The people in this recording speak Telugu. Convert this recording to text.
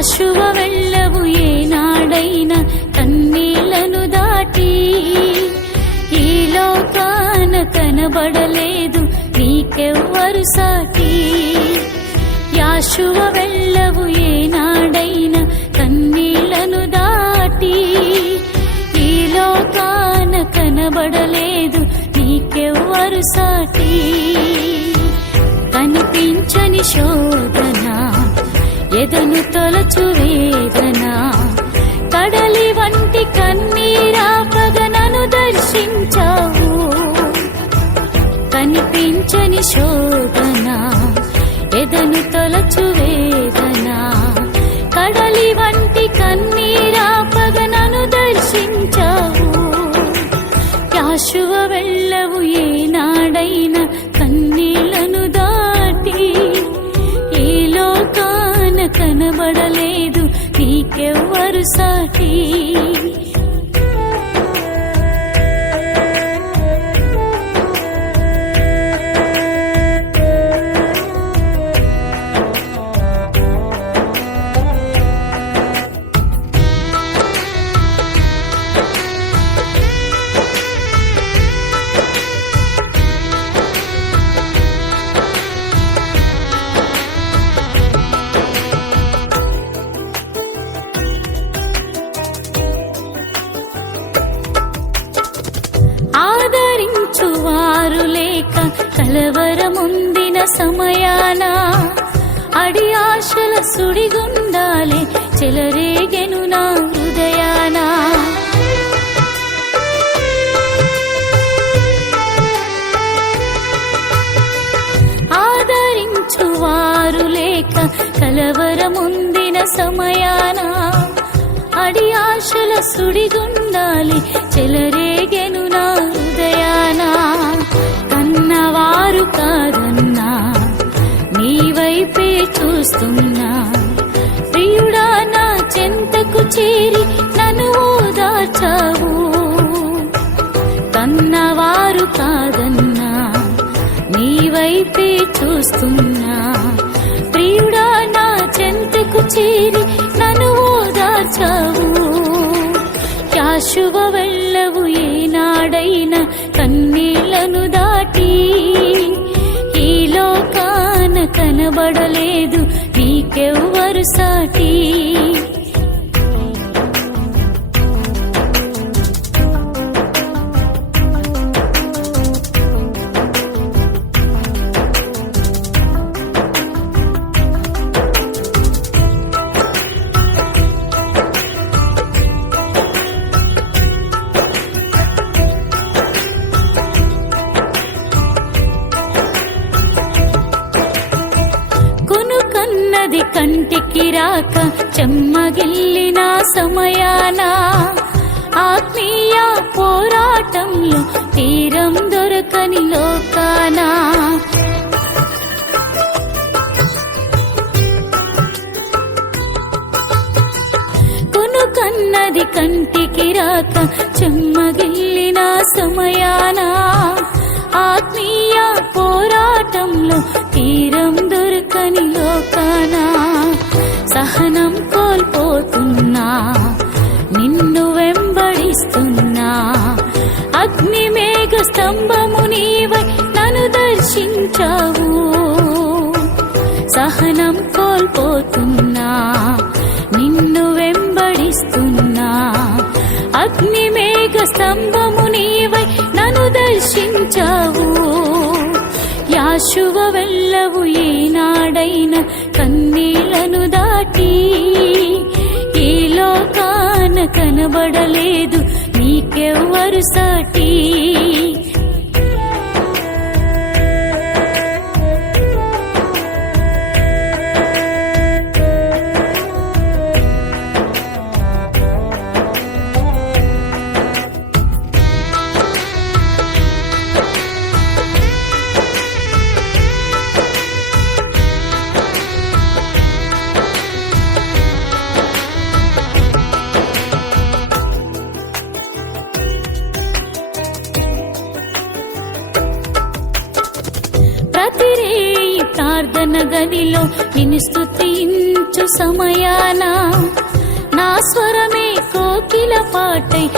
యాషువ వెళ్ళవు ఏనాడైనా కన్నీళ్లను దాటి, ఈ లోకాన కనబడలేదు నీకెవ్వరు సాటి. యాషువ వెళ్ళవు ఏనాడైనా కన్నీళ్లను దాటి, ఈ లోకాన కనబడలేదు నీకెవ్వరు సాటి. కనిపించని శోధన, ఎదను తొలచు వేదన, కడలి వంటి కన్నీరాపగా నన్ను దర్శించావు. కనిపించని శోధన, ఎదను తొలచు వేదన, కడలి వంటి కన్నీరాపగా నన్ను దర్శించావు. యాషువ వెళ్ళవు ఏనాడైనా కన్నీళ్లను దాటి, ఈ లోకాన కనబడలేదు నీకెవ్వరు సాటి. ఆదరించువారు లేక కలవరముందిన సమయాన, అడి ఆశల సుడిగుండాలే చెలరేగెను నా హృదయాన. ఆదరించువారు లేక కలవరముందిన సమయాన, అడి ఆశల సుడిగుండాలి చెలరేగెను నా హృదయాన. కన్నవారు కాదన్నా నీ వైపే చూస్తున్నా, ప్రియుడా నా చెంతకు చేరి నన్ను ఓదార్చావు. కన్నవారు కాదన్నా నీ వైపే చూస్తున్నా, ప్రియుడా నా చెంతకు చేరి నన్ను ఓదార్చావు. యాషువ వెళ్ళవు ఏనాడైనా కన్నీళ్లను దాటి, ఈ లోకాన కనబడలేదు నీకెవ్వరు సాటి. కొనుకన్నది కంటికి రాక చెమ్మగిల్లిన సమయాన, ఆత్మీయ పోరాటంలో తీరం దొరకని లోకాన. కొనుకన్నది కంటికి రాక చెమ్మగిల్లిన సమయాన, ఆత్మీయ పోరాటంలో తీరం దొరకని లోకాన. సహనం కోల్పోతున్నా, నిన్ను వెంబడిస్తున్నా, అగ్ని మేఘ స్తంభము నీవై నన్ను దర్శించావు. సహనం కోల్పోతున్నా, నిన్ను వెంబడిస్తున్నా, అగ్ని మేఘ స్తంభము నీవై నన్ను దర్శించావు. యాషువ వెళ్ళవు ఏనాడైనా కన్నీళ్లను దాటి, ఈ లోకాన కనబడలేదు నీకెవ్వరు సాటి. ప్రార్థన గదిలో నిన్ను స్తుతించు సమయాన నా స్వరమే కోకిల పాటై